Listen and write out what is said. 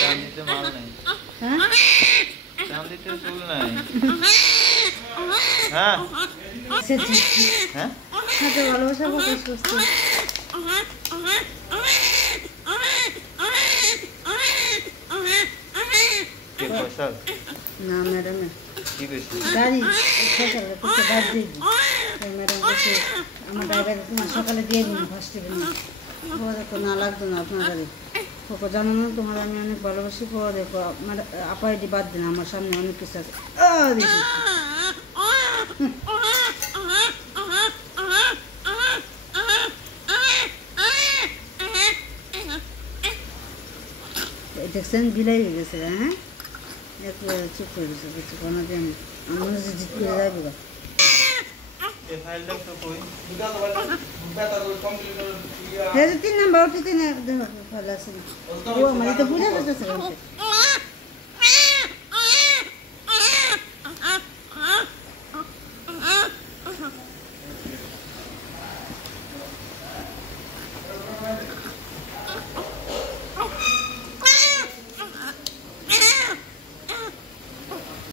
চান্দিতে মাল নাই। হ্যাঁ চান্দিতে চুল নাই। হ্যাঁ হ্যাঁ সাথে ভালোবাসা প্রকাশ করছি। কে ফয়সাল? না ম্যাডামে কি কইছে? গাড়ি সকালে কিছু গাড়ি দিয়ে দিই ম্যাডাম বলছে আমার ড্রাইভার তোমার সকালে দিয়ে দিন ফার্স্ট টিফিনে। দেখো না লাগতো না আপনার গাড়ি ওকে জানো না তোমার আমি অনেক ভালোবাসি। পরে দেখো আমার আপাইটি বাদ দেন আমার সামনে অনেক কিছু আছে। দেখছেন বিলাই হয়ে গেছে। হ্যাঁ একবারে চুপ করে গেছে কিছু কোনো দিন আমার মনে হচ্ছে জিত করে যাইব। তিন নাম্বার ওটি তিন ভালো আছে আমার তো বুঝা যাচ্ছে।